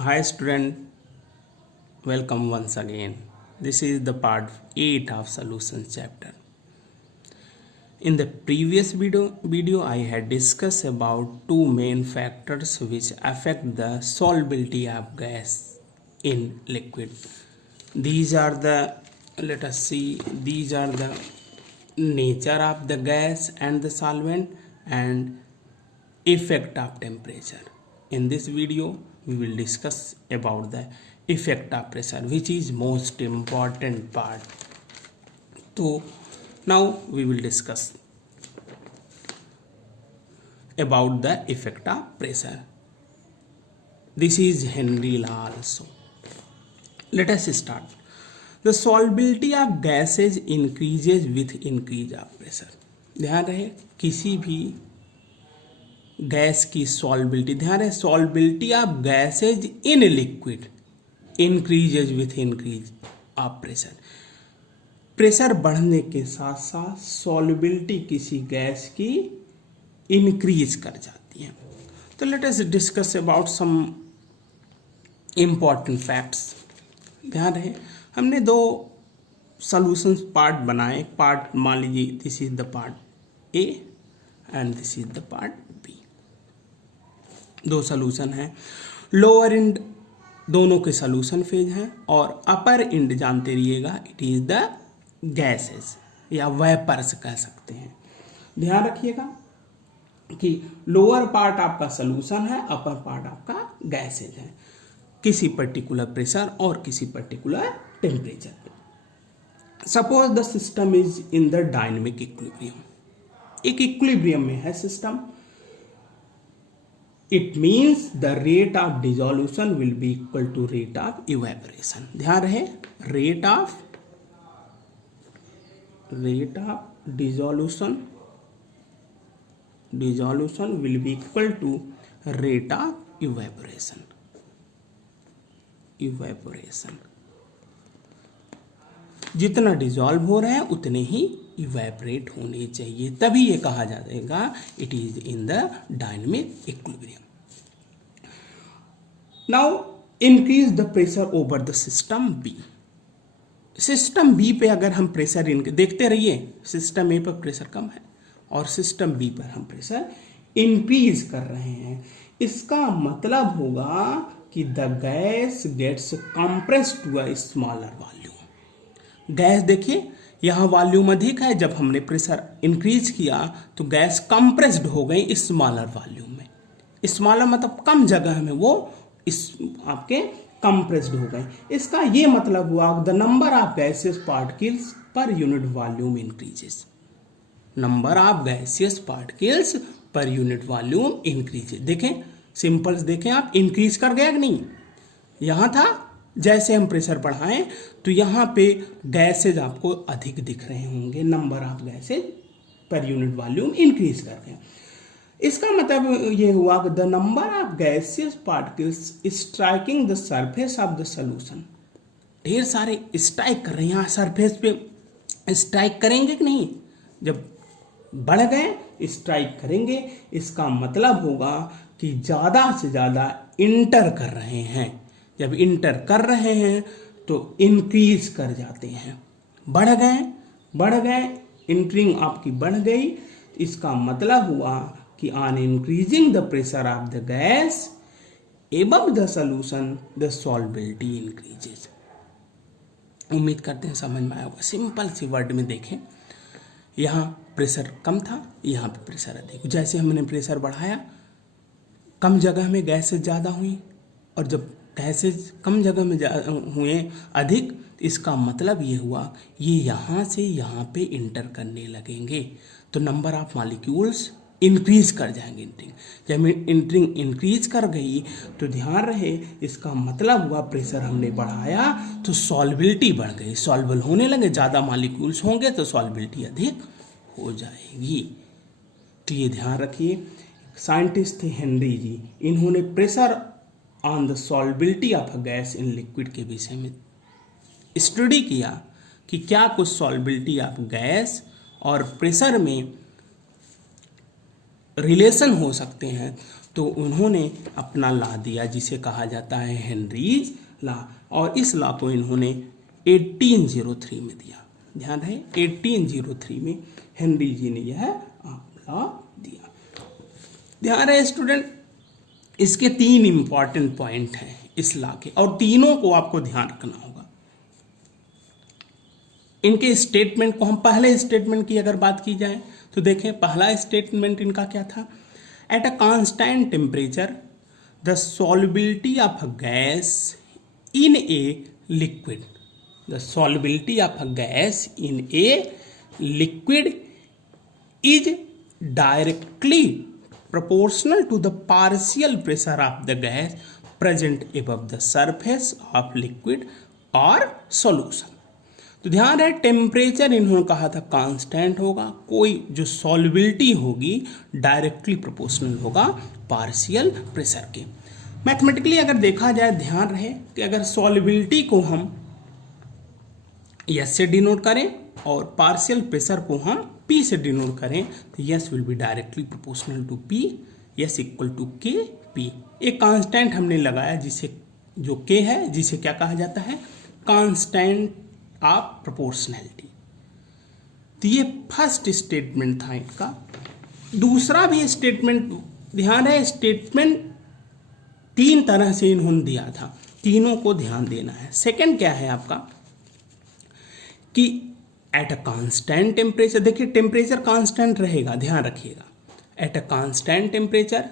Hi student, welcome once again. This is the part 8 of solutions chapter. In the previous video I had discussed about two main factors which affect the solubility of gas in liquid. These are the, let us see, these are the nature of the gas and the solvent and effect of temperature. In this video we will discuss about the effect of pressure, which is most important part. So now we will discuss about the effect of pressure. This is Henry law also. Let us start. The solubility of gases increases with increase of pressure. ध्यान रहे, किसी भी gas की solubility, ध्यान है, solubility of gases in liquid increases with increase of pressure. Pressure बढ़ने के साथ साथ सॉल्बिलिटी किसी गैस की इंक्रीज कर जाती है. तो let us discuss about some important facts. ध्यान रहे, हमने दो सॉल्यूशन पार्ट बनाए. पार्ट मान लीजिए this is the part A and this is the part B. दो सॉल्यूशन हैं. लोअर एंड दोनों के सॉल्यूशन फेज हैं और अपर एंड जानते रहिएगा इट इज द गैसेस या वेपर्स कह सकते हैं. ध्यान रखिएगा कि लोअर पार्ट आपका सॉल्यूशन है, अपर पार्ट आपका गैसेज है किसी पर्टिकुलर प्रेशर और किसी पर्टिकुलर टेम्परेचर पे. Suppose the system is in the dynamic equilibrium. एक इक्विलिब्रियम में है system. It means the rate of dissolution will be equal to rate of evaporation. ध्यान रहे, rate of dissolution will be equal to rate of evaporation. जितना dissolve हो रहे हैं उतने ही इवेपोरेट होने चाहिए, तभी ये कहा जाएगा it is in the dynamic equilibrium. Now increase the pressure over the system B. System B पे अगर हम प्रेशर देखते रहिए, सिस्टम ए पर प्रेशर कम है और सिस्टम बी पर हम प्रेशर इंक्रीज कर रहे हैं. इसका मतलब होगा कि the gas gets compressed to a smaller volume. Gas देखिए, यहाँ वॉल्यूम अधिक है, जब हमने प्रेशर इंक्रीज किया तो गैस कंप्रेस्ड हो गई स्मॉलर वॉल्यूम में. स्मॉलर मतलब कम जगह में वो इस आपके कंप्रेस्ड हो गए. इसका ये मतलब हुआ the number of gaseous particles per unit volume increases. Number of gaseous particles per unit volume increases. देखें, सिंपल्स देखें आप, इंक्रीज कर गया कि नहीं. यहाँ था, जैसे हम प्रेशर बढ़ाएं तो यहाँ पे गैसेज आपको अधिक दिख रहे होंगे. Number of gases per unit volume increase कर गए. इसका मतलब ये हुआ कि the number of gaseous particles striking the surface of the solution. ढेर सारे स्ट्राइक कर रहे हैं, यहाँ सरफेस पे स्ट्राइक करेंगे कि नहीं. जब बढ़ गए स्ट्राइक करेंगे, इसका मतलब होगा कि ज़्यादा से ज़्यादा इंटर कर रहे हैं. जब इंटर कर रहे हैं तो इंक्रीज कर जाते हैं. बढ़ गए इंटरिंग आपकी बढ़ गई. इसका मतलब हुआ कि on increasing the pressure of the gas above the solution the solubility increases. उम्मीद करते हैं समझ में आया होगा. सिंपल सी वर्ड में देखें, यहाँ प्रेशर कम था, यहाँ पे प्रेशर अधिक. जैसे हमने प्रेशर बढ़ाया, कम जगह में गैसेज ज़्यादा हुई, और जब गैसेज कम जगह में हुए अधिक, इसका मतलब ये हुआ ये यहाँ से यहाँ पे इंटर करने लगेंगे तो नंबर ऑफ मॉलिक्यूल्स इंक्रीज कर जाएंगे. जब इंटरिंग इंक्रीज कर गई तो ध्यान रहे, इसका मतलब हुआ प्रेशर हमने बढ़ाया तो सॉल्बिलिटी बढ़ गई, सॉल्बल होने लगे. ज़्यादा मॉलिक्यूल्स होंगे तो सॉल्बिलिटी अधिक हो जाएगी. तो ये ध्यान रखिए. साइंटिस्ट थे हेनरी जी, इन्होंने pressure on the solubility of a gas in liquid के विषय में स्टडी किया कि क्या कुछ सॉल्बिलिटी ऑफ गैस और प्रेशर में रिलेशन हो सकते हैं. तो उन्होंने अपना लॉ दिया जिसे कहा जाता है हेनरीज लॉ, और इस लॉ को इन्होंने 1803 में दिया। ध्यान रहे 1803 में हेनरी जी ने यह लॉ दिया। ध्यान रहे स्टूडेंट, इसके 3 इंपॉर्टेंट पॉइंट हैं इस लॉ के, और तीनों को आपको ध्यान रखना होगा। इनके स्टेटमेंट को, हम पहले स्टेटमेंट की अगर बात की जाए तो देखें, पहला स्टेटमेंट इनका क्या था? Eight a constant temperature the solubility of a gas in a liquid, the solubility of a gas in a liquid is directly proportional to the partial pressure of the gas present above the surface of liquid or solution। तो ध्यान है, temperature इन्होंने कहा था constant होगा, कोई जो solubility होगी डायरेक्टली प्रोपोर्शनल होगा पार्शियल प्रेशर के। मैथमेटिकली अगर देखा जाए, ध्यान रहे कि अगर सॉल्युबिलिटी को हम एस से डिनोट करें और पार्शियल प्रेशर को हम P से डिनोट करें तो S will be directly proportional to P, S equal to K P. एक कांस्टेंट हमने लगाया जिसे, जो K है, जिसे क्या कहा जाता है? Constant of proportionality. तो ये फर्स्ट स्टेटमेंट था इनका। दूसरा भी स्टेटमेंट, ध्यान है, स्टेटमेंट 3 तरह से इन्होंने दिया था, तीनों को ध्यान देना है। सेकंड क्या है आपका कि एट अ कांस्टेंट टेम्परेचर, देखिए टेम्परेचर कांस्टेंट रहेगा, ध्यान रखिएगा। At a constant temperature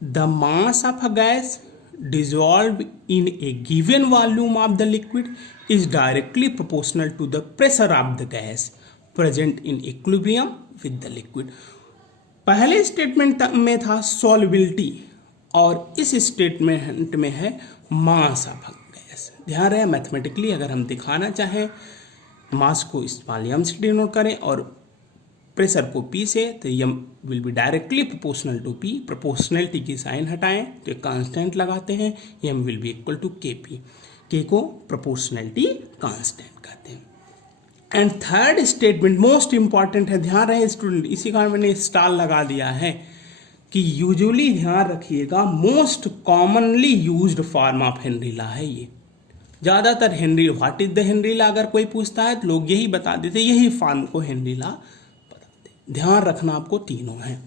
the mass of a gas dissolve in a given volume of the liquid is directly proportional to the pressure of the gas present in equilibrium with the liquid. पहले statement में था solubility और इस statement में है mass of gas. ध्यान रहे, mathematically अगर हम दिखाना चाहें, मास को स्मॉल एम से डिनोट करें और प्रेशर को P से, तो M will be directly proportional to P। Proportionality की साइन हटाएं तो एक कांस्टेंट लगाते हैं, M will be equal to KP। K को प्रोपोर्शनलिटी कांस्टेंट कहते हैं। And third statement most important है, ध्यान रहे स्टूडेंट, इसी कारण मैंने स्टार लगा दिया है कि यूजुअली ध्यान रखिएगा most commonly used form of Henry law है ये। ज़्यादातर Henry, what is the Henry law अगर कोई पूछता है तो लोग यही बता देते, यही फॉर्म को हेनरी लॉ बताते। ध्यान रखना आपको तीनों है।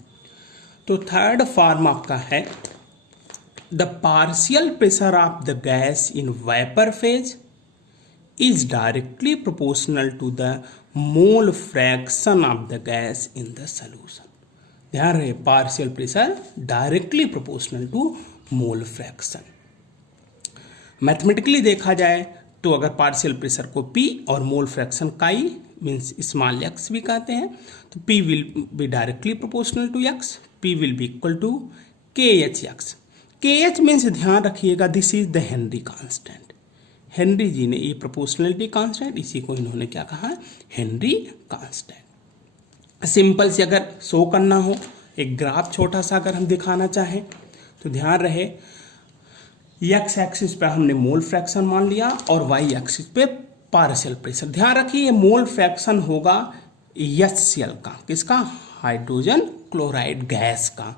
तो थर्ड फॉर्म आपका है the partial pressure of the gas in vapour phase is directly proportional to the mole fraction of the gas in the solution. ध्यान रहे, partial pressure directly proportional to mole fraction. Mathematically देखा जाए तो अगर partial pressure को P और mole fraction chi means small x भी कहते हैं, तो P will be directly proportional to x, P will be equal to KHX। KH means ध्यान रखिएगा this is the Henry constant. Henry ji ने ये प्रोपोर्शनलिटी कांस्टेंट, इसी को इन्होंने क्या कहा? Henry constant. सिंपल से अगर शो करना हो, एक ग्राफ छोटा सा अगर हम दिखाना चाहें तो ध्यान रहे, एक्स एक्सिस पे हमने मोल फ्रैक्शन मान लिया और वाई एक्सिस पे पार्शियल प्रेशर। ध्यान रखिए ये मोल फ्रैक्शन होगा HCl का, किसका? हाइड्रोजन क्लोराइड गैस का,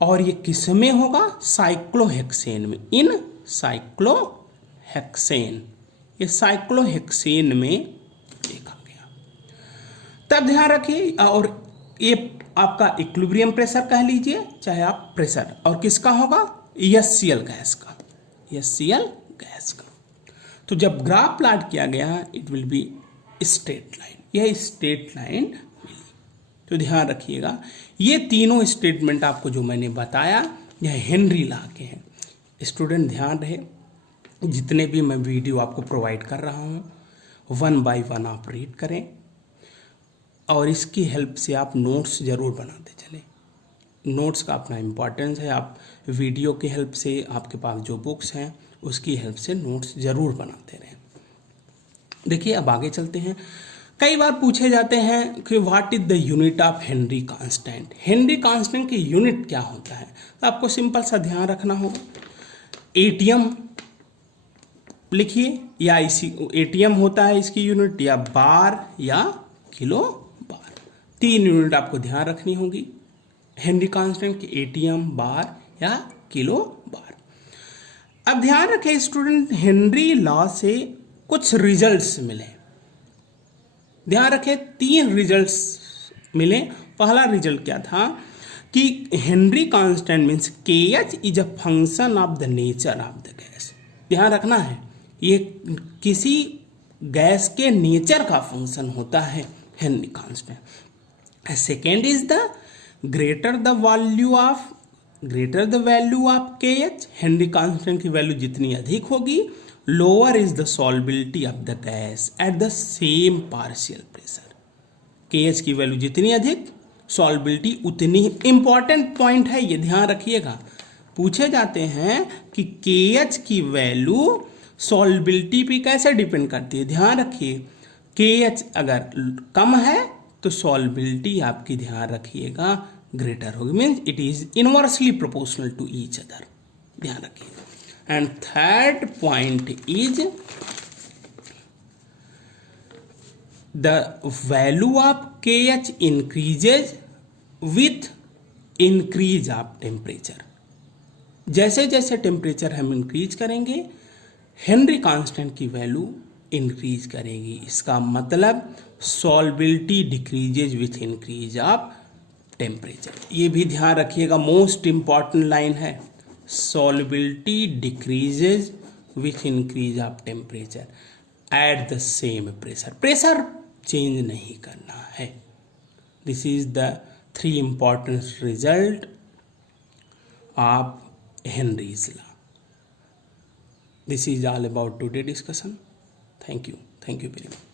और ये किस में होगा? साइक्लोहेक्सेन में, इन साइक्लोहेक्सेन, ये साइक्लोहेक्सेन में देखा गया। तब ध्यान रखिए, और ये आपका इक्विलिब्रियम प्रेशर कह लीजिए चाहे आप प्रेशर, और किसका होगा? HCl गैस का, HCl गैस का। तो जब ग्राफ प्लॉट किया गया it will be straight line, यह स्ट्रेट लाइन मिली। तो ध्यान रखिएगा ये तीनों स्टेटमेंट आपको जो मैंने बताया यह हेनरी लॉ के हैं। स्टूडेंट ध्यान रहे, जितने भी मैं वीडियो आपको प्रोवाइड कर रहा हूँ 1 बाय 1 आप रीड करें और इसकी हेल्प से आप नोट्स ज़रूर बनाते चलें। नोट्स का अपना इम्पॉर्टेंस है, आप वीडियो की हेल्प से, आपके पास जो बुक्स हैं उसकी हेल्प से नोट्स ज़रूर बनाते रहें। देखिए अब आगे चलते हैं। कई बार पूछे जाते हैं कि what is the unit of Henry constant. Henry constant की यूनिट क्या होता है? तो आपको सिंपल सा ध्यान रखना होगा, एटीएम लिखिए, या इसी एटीएम होता है इसकी यूनिट, या बार या किलो बार। 3 यूनिट आपको ध्यान रखनी होगी हेनरी कांस्टेंट की एटीएम बार या किलो बार। अब ध्यान रखें स्टूडेंट, हेनरी लॉ से कुछ रिजल्ट्स मिले। ध्यान रखें 3 रिजल्ट्स मिले। पहला रिजल्ट क्या था कि Henry constant means KH is a function of the nature of the gas. ध्यान रखना है, ये किसी गैस के नेचर का फंक्शन होता है Henry constant. Second is the greater the value of KH, Henry constant की वैल्यू जितनी अधिक होगी, lower is the solubility of the gas at the same partial pressure. KH की वैल्यू जितनी अधिक, सॉल्बिलिटी उतनी। इंपॉर्टेंट पॉइंट है ये, ध्यान रखिएगा। पूछे जाते हैं कि KH की वैल्यू सॉल्बिलिटी पे कैसे डिपेंड करती है। ध्यान रखिए, KH अगर कम है तो सॉल्बिलिटी आपकी, ध्यान रखिएगा, ग्रेटर होगी, means it is inversely proportional to each other. ध्यान रखिएगा। And third point is the value of KH increases with increase of temperature। जैसे जैसे टेम्परेचर हम इंक्रीज करेंगे, हेनरी कांस्टेंट की वैल्यू इंक्रीज करेगी। इसका मतलब solubility decreases with increase of temperature. ये भी ध्यान रखिएगा, मोस्ट इंपॉर्टेंट लाइन है, solubility decreases with increase of temperature at the same pressure. Pressure change नहीं करना है। This is the 3 important result of Henry's law. This is all about today discussion. Thank you very much.